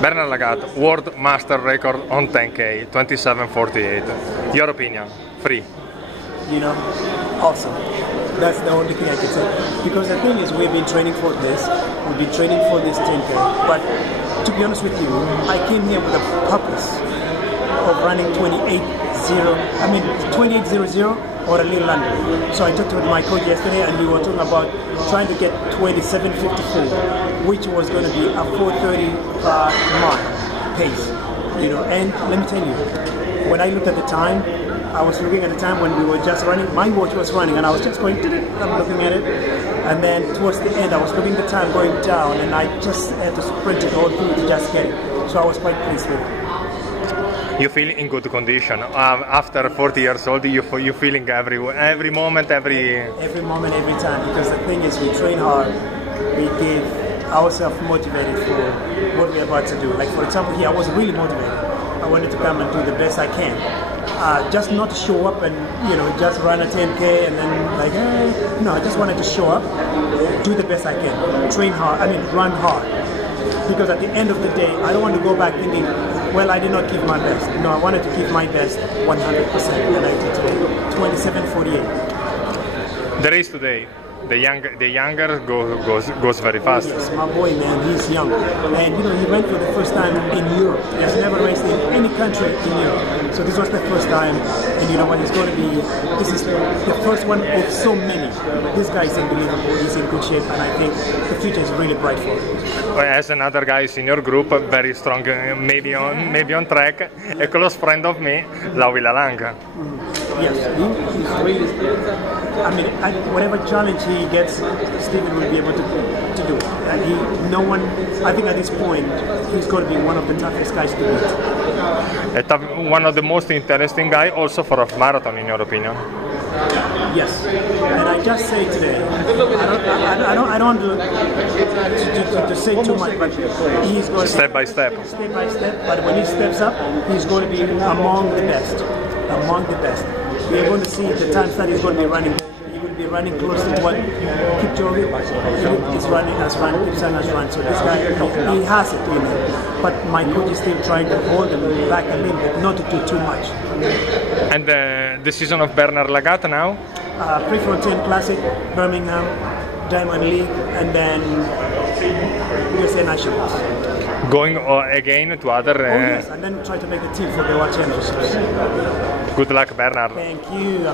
Bernard Lagat, world master record on 10K, 27:48. Your opinion? Free. You know, awesome. That's the only thing I can say. Because the thing is, we've been training for this. We've been training for this 10K. But to be honest with you, I came here with a purpose of running 28:00 or a little under. So I talked with my coach yesterday, and we were talking about trying to get 27:54, which was going to be a 4:30 mile pace. You know, and let me tell you, when I looked at the time, I was looking at the time when we were just running. My watch was running, and I was just going. I'm looking at it, and then towards the end, I was looking at the time going down, and I just had to sprint it all through to just get it. So I was quite pleased with it. You feel in good condition after 40 years old. You feeling every moment, every moment, every time. Because the thing is, we train hard. We give ourselves motivated for what we're about to do. Like for example, here I was really motivated. I wanted to come and do the best I can. Just not to show up and just run a 10K and then like no, I just wanted to show up, do the best I can, train hard. I mean, run hard. Because at the end of the day, I don't want to go back thinking, well, I did not give my best. No, I wanted to give my best 100%, and I did today. 27:48. The race today, the younger goes very fast. Yes, my boy, man, he's young, and he went for the first time in Europe. He has never raced in any country in Europe, so this was the first time. And you know what? It's going to be. This is the first one of so many. This guy is unbelievable. He's in good shape, and I think the future is really bright for him. As another guys in your group, very strong, maybe on track, a close friend of me, Lau Lalang. Yes, he's really. I mean, whatever challenge he gets, Stephen will be able to do it. And I think at this point, he's going to be one of the toughest guys to beat. One of the most interesting guy, also for a marathon, in your opinion. Yes, and I just say today, I don't want to say too much, but he's going step by step. But when he steps up, he's going to be among the best. We're going to see the times that he's going to be running. He will be running close to what Kipchoge is running as run, Kipsang has run. So this guy, he has it in him. But my coach is still trying to hold him back a little bit, not to do too much. And the season of Bernard Lagat now? Prefontaine Classic, Birmingham, Diamond League, and then USA Nationals. Going again to other... yes, and then try to make a team for the World Championships. Good luck, Bernard. Thank you.